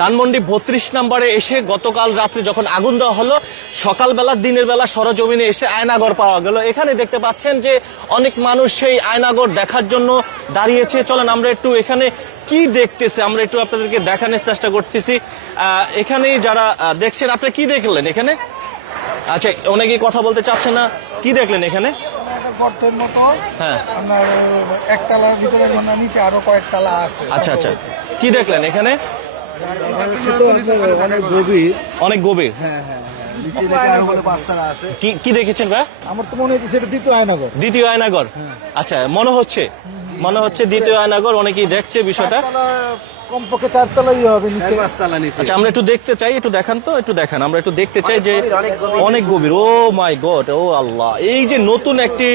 ধানমন্ডি বত্রিশ নম্বরে এসে গতকাল রাত্রে যখন আগুন দেওয়া হলো, সকালবেলা, দিনের বেলা সরজমিনে এসে আয়নাগর পাওয়া গেল। এখানে দেখতে পাচ্ছেন যে অনেক মানুষ সেই আয়নাগর দেখার জন্য দাঁড়িয়েছে। চলেন আমরা একটু এখানে কি দেখতেছে, আমরা একটু আপনাদেরকে দেখানোর চেষ্টা করতেছি। এখানে যারা দেখছেন, আপনি কি দেখলেন এখানে? আচ্ছা অনেকে কথা বলতে চাচ্ছেন না। কি দেখলেন এখানে? গর্তের মতো। হ্যাঁ। আপনার একতলার ভিতরে নিচে আরও কয়েকতলা আছে। আচ্ছা আচ্ছা। কি দেখলেন এখানে? অনেক গভীর। অনেক গভীর। হ্যাঁ হ্যাঁ নিচে দেখে আরও বলে পাঁচতলা আছে। কি কি দেখেছেন ভাই? আমার তো মনে হচ্ছে সেটা দ্বিতীয় আয়নাগর। দ্বিতীয় আয়নাগর। আচ্ছা মনে হচ্ছে। মনে হচ্ছে দ্বিতীয় আয়নাগর অনেকেই দেখছে বিষয়টা। কমপক্ষে চারতলাই হবে নিচে। পাঁচতলা নিচে। আচ্ছা আমরা একটু দেখতে চাই একটু দেখান তো একটু দেখান। আমরা একটু দেখতে চাই যে অনেক গভীর ও মাই গড ও আল্লাহ। এই যে নতুন একটি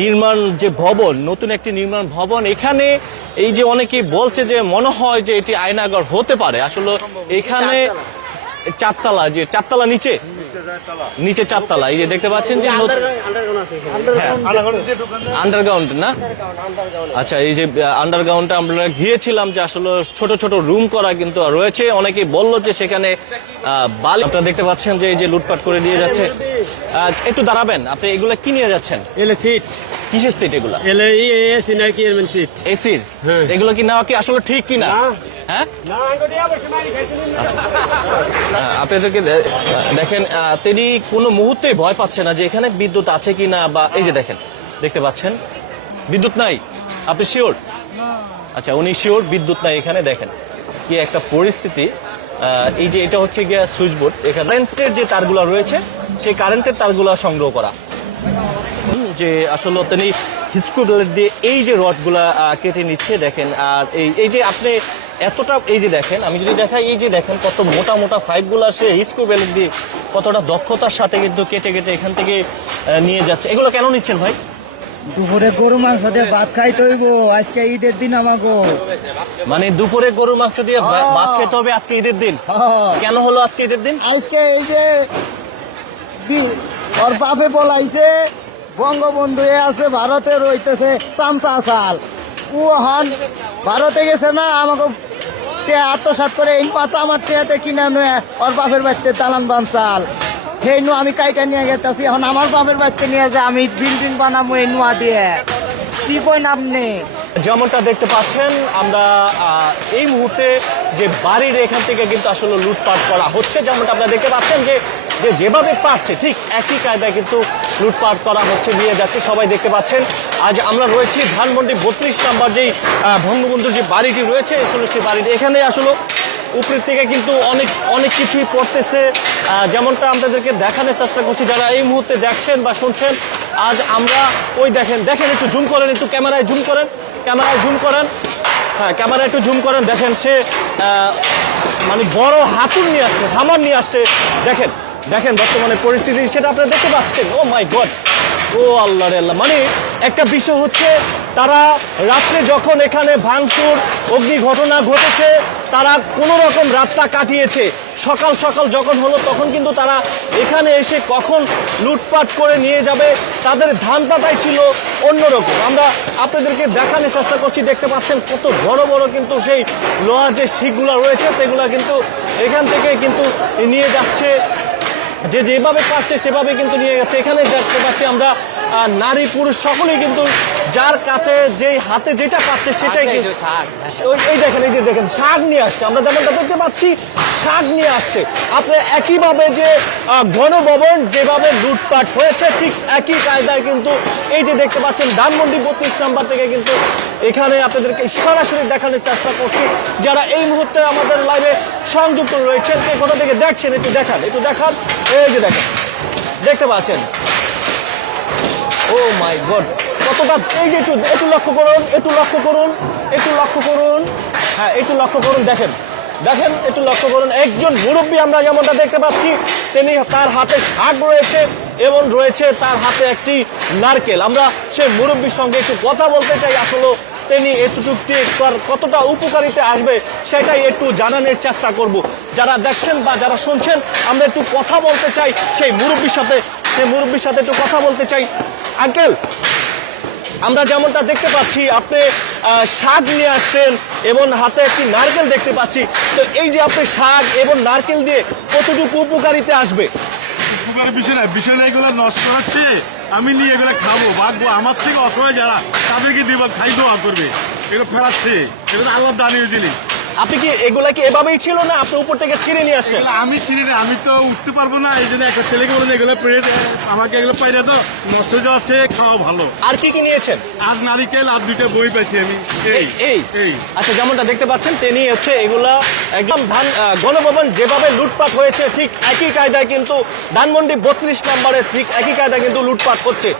নির্মাণ যে ভবন নতুন একটি নির্মাণ ভবন এখানে এই যে অনেকেই বলছে যে মনে হয় যে এটি আয়নাগর হতে পারে। আসলে এখানে চারতলা, যে চারতলা নিচে? নিচে চারতলা, এই যে দেখতে পাচ্ছেন যে আন্ডারগ্রাউন্ড না? আচ্ছা এই যে আন্ডারগ্রাউন্ডে আমরা গিয়েছিলাম যে আসলে ছোট ছোট রুম করা কিন্তু রয়েছে। অনেকে বলল যে সেখানে আপনারা দেখতে পাচ্ছেন যে এই যে লুটপাট করে দিয়ে যাচ্ছে। একটু দাঁড়াবেন আপনি এগুলা কি নিয়ে যাচ্ছেন? এলে সিট। কিসের সিট এগুলা? এলে এসি না কি এরমেন সিট। এসির? হ্যাঁ। এগুলো কি নেওয়া কি আসলে ঠিক কিনা? না। হ্যাঁ? না আহ, আপনাদেরকে দেখেন তিনি কোনো মুহূর্তে ভয় পাচ্ছে না যে এখানে বিদ্যুৎ আছে কিনা বা এই যে দেখেন দেখতে পাচ্ছেন? বিদ্যুৎ নাই? আপনি শিওর আচ্ছা উনি শিওর বিদ্যুৎ নাই এখানে দেখেন। কি একটা পরিস্থিতি। আহ, এই যে এটা হচ্ছে গিয়া সুইচ বোর্ড এখানে যে তারগুলো রয়েছে সেই কারেন্টের তারগুলো সংগ্রহ করা। যে আসলে তিনি ব্লেড দিয়ে এই যে রডগুলা কেটে নিচ্ছে দেখেন আর এই এই যে আপনি এতটা এই যে দেখেন আমি যদি দেখাই এই যে দেখেন কত মোটা মোটা ফাইভগুলো সে স্ক্রু ব্লেড দিয়ে কতটা দক্ষতার সাথে কিন্তু কেটে কেটে এখান থেকে নিয়ে যাচ্ছে। এগুলো কেন নিচ্ছেন ভাই? দুপুরে গরু মাংস দিয়ে ভাত খাইতে হইব আজকে ঈদের দিন আমাগো। মানে দুপুরে গরু মাংস দিয়ে ভাত খেতে হবে আজকে ঈদের দিন? কেন হলো আজকে ঈদের দিন? আজকে এই যে বি- ওর বাপে বলাইছে, বঙ্গবন্ধু এ আছে, ভারতে রইতেছে চামচা চাল। ও হন, ভারতে গেছে না, আমাকে আত্মসাত করে, এই পাতা আমার টেয়াতে কিনা নয় ওর বাপের বাড়িতে চালান বান চাল। সেই নু, আমি কাইটা নিয়ে গেতেছি, এখন আমার বাপের বাড়িতে নিয়ে যে, আমি বিল্ডিং বানাবো এই নোয়া দিয়ে। কি কইন আপনি? যেমনটা দেখতে পাচ্ছেন, আমরা এই মুহূর্তে যে বাড়ির এখান থেকে কিন্তু আসলে লুটপাট করা হচ্ছে, যেমনটা আপনারা দেখতে পাচ্ছেন যে যে যেভাবে পাচ্ছে ঠিক একই কায়দায় কিন্তু লুটপাট করা হচ্ছে, নিয়ে যাচ্ছে, সবাই দেখতে পাচ্ছেন। আজ আমরা রয়েছি ধানমন্ডি বত্রিশ নাম্বার যেই বঙ্গবন্ধুর যে বাড়িটি রয়েছে আসলে সেই বাড়িটি। এখানে আসলে উপরের থেকে কিন্তু অনেক অনেক কিছুই পড়তেছে। যেমনটা আপনাদেরকে দেখানোর চেষ্টা করছি, যারা এই মুহূর্তে দেখছেন বা শুনছেন, আজ আমরা ওই দেখেন দেখেন একটু জুম করেন, একটু ক্যামেরায় জুম করেন, ক্যামেরায় জুম করেন। হ্যাঁ ক্যামেরা একটু জুম করেন, দেখেন সে মানে বড় হাতুর নিয়ে আসছে, হামার নিয়ে আসছে, দেখেন। দেখেন বর্তমানে পরিস্থিতি, সেটা আপনারা দেখতে পাচ্ছেন। ও মাই গড ও আল্লাহ রে আল্লাহ। মানে একটা বিষয় হচ্ছে, তারা রাত্রে যখন এখানে ভাঙচুর, অগ্নি ঘটনা ঘটেছে, তারা কোনো রকম রাতটা কাটিয়েছে। সকাল সকাল যখন হলো, তখন কিন্তু তারা এখানে এসে কখন লুটপাট করে নিয়ে যাবে, তাদের ধান্দাটাই ছিল অন্যরকম। আমরা আপনাদেরকে দেখানোর চেষ্টা করছি, দেখতে পাচ্ছেন কত বড় বড় কিন্তু সেই লোহার যে শিকগুলো রয়েছে, সেগুলো কিন্তু এখান থেকে কিন্তু নিয়ে যাচ্ছে। যে যেভাবে পাচ্ছে সেভাবে কিন্তু নিয়ে গেছে। এখানে দেখতে পাচ্ছি আমরা নারী পুরুষ সকলেই কিন্তু যার কাছে যেই হাতে যেটা পাচ্ছে সেটাই কিন্তু এই দেখেন এই যে দেখেন শাক নিয়ে আসছে। আমরা যেমনটা দেখতে পাচ্ছি শাক নিয়ে আসছে। আপনার একইভাবে যে গণভবন যেভাবে লুটপাট হয়েছে ঠিক একই কায়দায় কিন্তু এই যে দেখতে পাচ্ছেন ধানমন্ডি বত্রিশ নাম্বার থেকে কিন্তু এখানে আপনাদেরকে সরাসরি দেখানোর চেষ্টা করছি। যারা এই মুহূর্তে আমাদের লাইভে সংযুক্ত রয়েছেন কে কোথা থেকে দেখছেন একটু দেখান একটু দেখান। এই যে দেখেন দেখতে পাচ্ছেন ও মাই গড। কতটা এই যে একটু একটু লক্ষ্য করুন, একটু লক্ষ্য করুন, একটু লক্ষ্য করুন। হ্যাঁ একটু লক্ষ্য করুন, দেখেন দেখেন, একটু লক্ষ্য করুন। একজন মুরব্বী আমরা যেমনটা দেখতে পাচ্ছি তিনি তার হাতে শাক রয়েছে এবং রয়েছে তার হাতে একটি নারকেল। আমরা সেই মুরব্বীর সঙ্গে একটু কথা বলতে চাই আসলে তেমনি এতটুক দিয়ে কতটা উপকারিতা আসবে সেটাই একটু জানানোর চেষ্টা করব। যারা দেখছেন বা যারা শুনছেন, আমরা একটু কথা বলতে চাই সেই মুরব্বীর সাথে সেই মুরব্বীর সাথে একটু কথা বলতে চাই। আঙ্কেল, আমরা যেমনটা দেখতে পাচ্ছি, আপনি শাক নিয়ে আসছেন এবং হাতে একটি নারকেল দেখতে পাচ্ছি। তো এই যে আপনি শাক এবং নারকেল দিয়ে কতটুকু উপকারিতা আসবে? উপকারের বিষয় না এগুলো নষ্ট হচ্ছে। আমি নিয়ে এগুলো খাব ভাগবো আমার থেকে অসহায় যারা, তাদেরকে দিব খাই করবে। এগুলো ফেরাচ্ছে, এগুলো আল্লাহ দানীয় জিনিস। আপনি কি এগুলা কি এভাবেই ছিল না? আপনি উপর থেকে ছিঁড়ে নিয়ে আসছেন। আমি না আমি তো উঠতে পারব না এই জন্য একটা ছেলেকে বলে এগুলো পেরে আমাকে এগুলো পাইলে তো নষ্ট হয়ে যাচ্ছে খাওয়া ভালো। আর কি কি নিয়েছেন? আজ নারিকেল আর দুইটা বই পাইছি আমি। এই এই আচ্ছা যেমনটা দেখতে পাচ্ছেন তিনি হচ্ছে এগুলা একদম ধান গণভবন যেভাবে লুটপাট হয়েছে ঠিক একই কায়দায় কিন্তু ধানমন্ডি বত্রিশ নম্বরে ঠিক একই কায়দায় কিন্তু লুটপাট হচ্ছে।